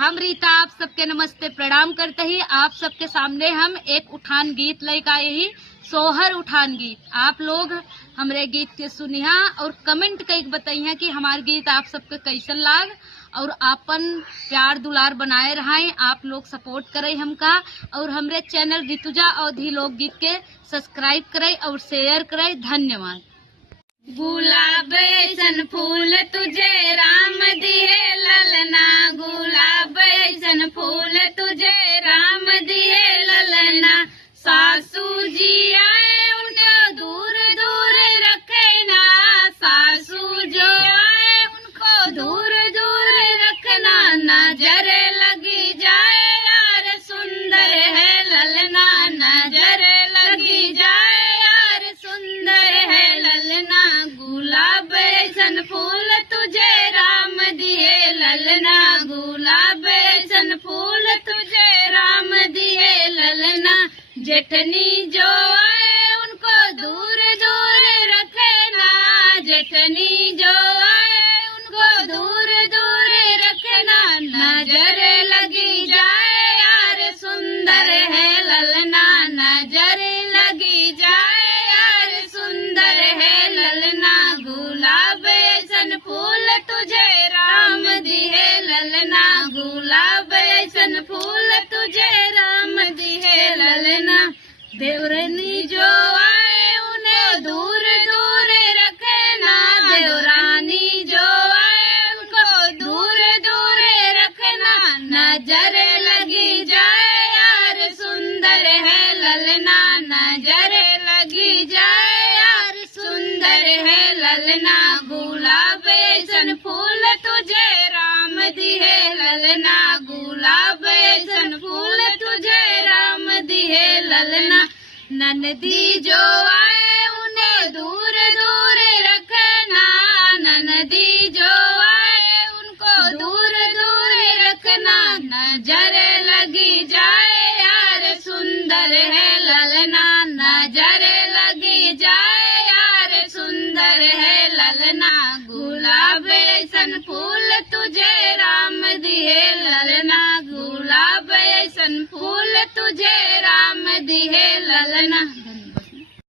हम रीता आप सबके नमस्ते प्रणाम करते ही आप सबके सामने हम एक उठान गीत लेकर आए ही, सोहर उठान गीत। आप लोग हमरे गीत के सुनिहा और कमेंट करके बताइए कि हमार गीत आप सबके कैसन लाग, और आपन प्यार दुलार बनाए रहे। आप लोग सपोर्ट करे हमका, और हमरे चैनल ऋतुजा अवधी लोक गीत के सब्सक्राइब करे और शेयर करे। धन्यवाद। गुलाब ऐसन फूल तुझे राम दिए ललना, गुलाब ऐसन फूल तुझे राम दिए ललना। सासू जी आए उनको दूर दूर रखना, सासू जो आए उनको दूर दूर रखना। नजर लगी जाए यार सुंदर है ललना, नजर लगी जाए यार सुंदर है ललना। गुलाब ऐसन फूल तुझे राम दिए ललना, गुलाब ऐसन फूल तुझे राम दिए ललना। जेठनी जो आए उनको दूर दूर रखना, जेठनी जो आए उनको दूर दूर रखना। नजर लगी जाए यार सुंदर है ललना, नजर लगी जाए यार सुंदर है ललना। गुलाब ऐसन फूल तुझे राम दिए ललना, गुलाब ऐसन फूल तुझे राम दिए ललना। देवरानी जो आए उन्हें दूर दूर रखना, देवरानी जो आए उनको दूर दूर रखना। नजर लगी जाए यार सुंदर है ललना, नजर लगी जाए यार सुंदर है ललना। गुलाब ऐसन फूल तुझे राम दिए ललना, गुलाब ऐसन फूल तुझे राम दिए ललना। ननदी जो आए